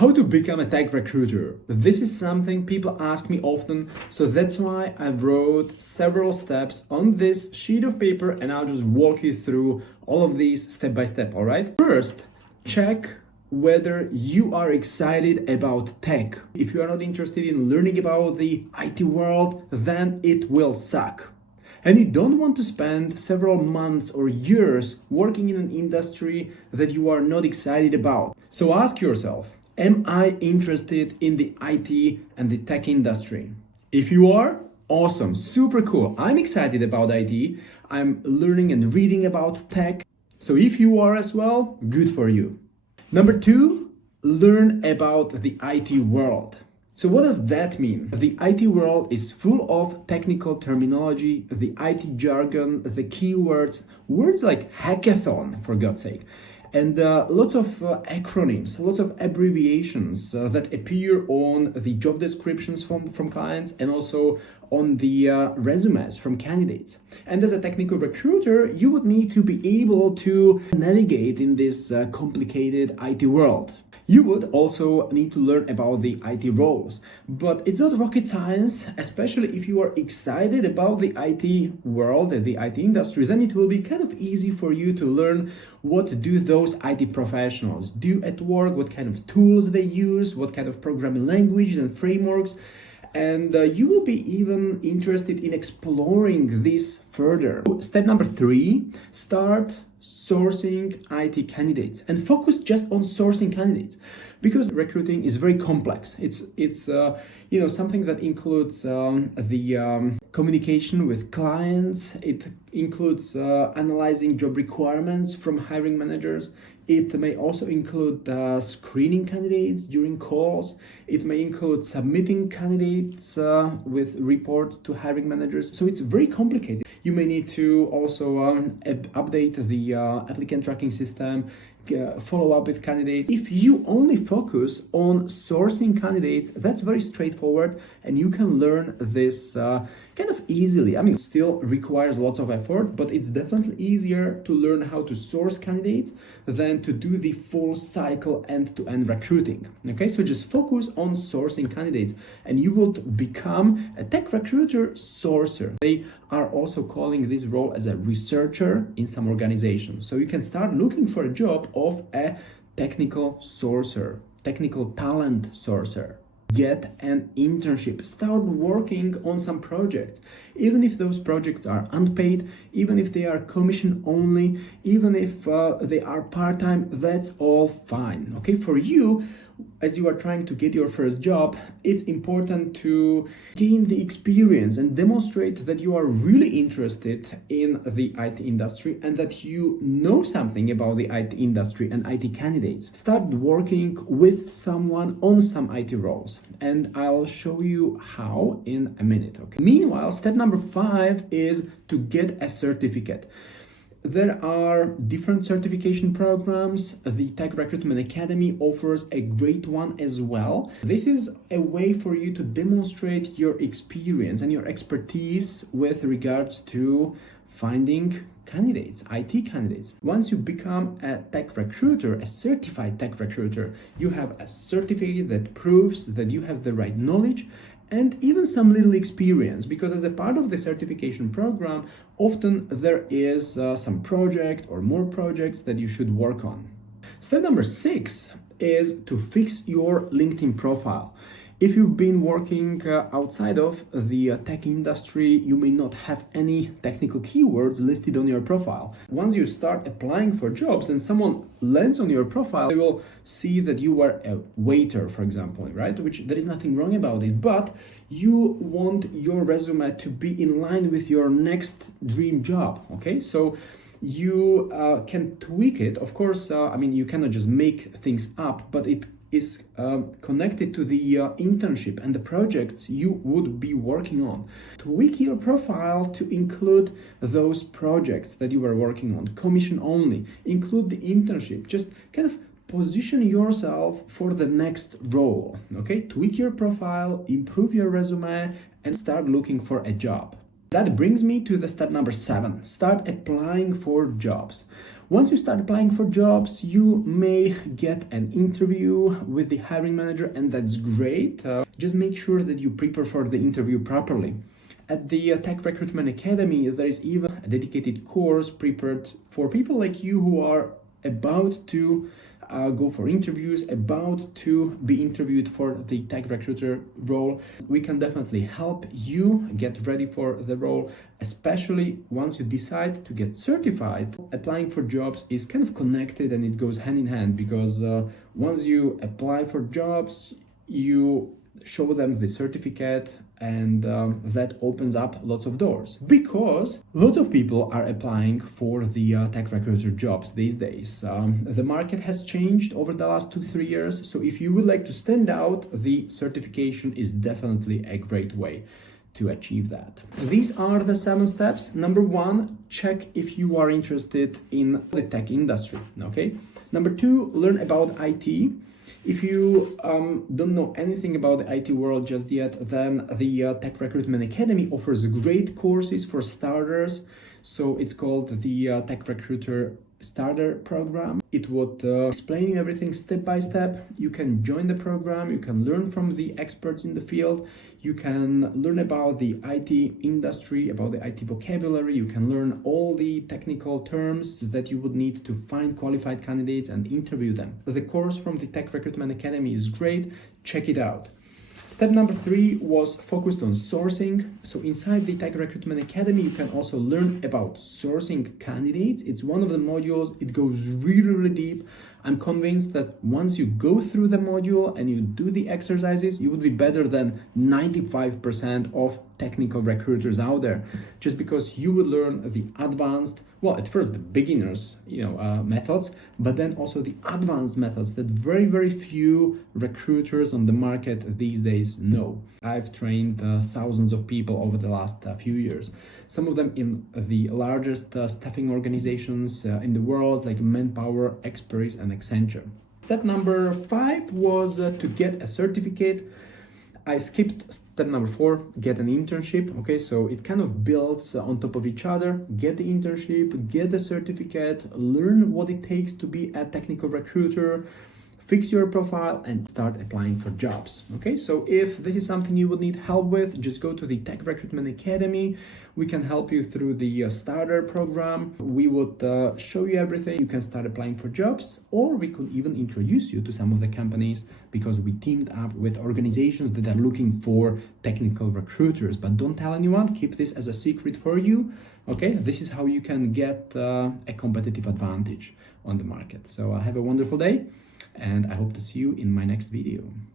How to become a tech recruiter? This is something people ask me often, so that's why I wrote several steps on this sheet of paper and I'll just walk you through all of these step by step, all right? First, check whether you are excited about tech. If you are not interested in learning about the IT world, then it will suck. And you don't want to spend several months or years working in an industry that you are not excited about. So ask yourself, am I interested in the IT and the tech industry? If you are, awesome, super cool. I'm excited about IT. I'm learning and reading about tech. So if you are as well, good for you. Number two, learn about the IT world. So what does that mean? The IT world is full of technical terminology, the IT jargon, the keywords, words like hackathon, for God's sake, and lots of acronyms, lots of abbreviations that appear on the job descriptions from clients and also on the resumes from candidates. And as a technical recruiter, you would need to be able to navigate in this complicated IT world. You would also need to learn about the IT roles, but it's not rocket science, especially if you are excited about the IT world and the IT industry, then it will be kind of easy for you to learn what do those IT professionals do at work, what kind of tools they use, what kind of programming languages and frameworks, and you will be even interested in exploring this further. Step number three, start sourcing IT candidates and focus just on sourcing candidates, because recruiting is very complex. It's something that includes the communication with clients. It includes analyzing job requirements from hiring managers. It may also include screening candidates during calls. It may include submitting candidates with reports to hiring managers. So it's very complicated. You may need to also update the applicant tracking system, follow up with candidates. If you only focus on sourcing candidates, that's very straightforward and you can learn this kind of easily. I mean, it still requires lots of effort, but it's definitely easier to learn how to source candidates than to do the full cycle end-to-end recruiting. Okay, so just focus on sourcing candidates and you will become a tech recruiter sourcer. They are also calling this role as a researcher in some organizations. So you can start looking for a job of a technical sourcer, technical talent sourcer. Get an internship, start working on some projects, even if those projects are unpaid, even if they are commission only, even if they are part-time, that's all fine. Okay, for you, as you are trying to get your first job, it's important to gain the experience and demonstrate that you are really interested in the IT industry and that you know something about the IT industry and IT candidates. Start working with someone on some IT roles, and I'll show you how in a minute. Okay. Meanwhile, step number 5 is to get a certificate. There are different certification programs. The Tech Recruitment Academy offers a great one as well. This is a way for you to demonstrate your experience and your expertise with regards to finding candidates, IT candidates. Once you become a tech recruiter, a certified tech recruiter, you have a certificate that proves that you have the right knowledge and even some little experience, because as a part of the certification program, often there is some project or more projects that you should work on. Step number 6 is to fix your LinkedIn profile. If you've been working outside of the tech industry, you may not have any technical keywords listed on your profile. Once you start applying for jobs and someone lands on your profile, they will see that you are a waiter, for example, right? Which there is nothing wrong about it, but you want your resume to be in line with your next dream job, okay? So you can tweak it. Of course, you cannot just make things up, but it is connected to the internship and the projects you would be working on. Tweak your profile to include those projects that you were working on, commission only, include the internship, just kind of position yourself for the next role, okay? Tweak your profile, improve your resume, and start looking for a job. That brings me to the step number 7, start applying for jobs. Once you start applying for jobs, you may get an interview with the hiring manager, and that's great. Just make sure that you prepare for the interview properly. At the Tech Recruitment Academy, there is even a dedicated course prepared for people like you who are about to go for interviews, about to be interviewed for the tech recruiter role. We can definitely help you get ready for the role, especially once you decide to get certified. Applying for jobs is kind of connected and it goes hand in hand, because once you apply for jobs, you show them the certificate, and that opens up lots of doors, because lots of people are applying for the tech recruiter jobs these days. The market has changed over the last 2-3 years, so if you would like to stand out, the certification is definitely a great way to achieve that. These are the 7 steps. Number 1, check if you are interested in the tech industry. Okay. Number 2, learn about IT. If you don't know anything about the IT world just yet, then the Tech Recruitment Academy offers great courses for starters. So it's called the Tech Recruiter Starter Program. It would explain you everything step by step. You can join the program, you can learn from the experts in the field, you can learn about the IT industry, about the IT vocabulary, you can learn all the technical terms that you would need to find qualified candidates and interview them. The course from the Tech Recruitment Academy is great, check it out. Step number 3 was focused on sourcing. So inside the Tech Recruitment Academy, you can also learn about sourcing candidates. It's one of the modules. It goes really, really deep. I'm convinced that once you go through the module and you do the exercises, you would be better than 95% of technical recruiters out there, just because you would learn the advanced, well, at first the beginners, methods, but then also the advanced methods that very, very few recruiters on the market these days know. I've trained thousands of people over the last few years, some of them in the largest staffing organizations in the world, like Manpower, Experis, and Accenture. Step number 5 was to get a certificate. I skipped step number 4, get an internship. Okay, so it kind of builds on top of each other. Get the internship, get the certificate, learn what it takes to be a technical recruiter, fix your profile, and start applying for jobs. Okay, so if this is something you would need help with, just go to the Tech Recruitment Academy. We can help you through the starter program. We would show you everything. You can start applying for jobs, or we could even introduce you to some of the companies, because we teamed up with organizations that are looking for technical recruiters. But don't tell anyone, keep this as a secret for you. Okay, this is how you can get a competitive advantage on the market. So have a wonderful day, and I hope to see you in my next video.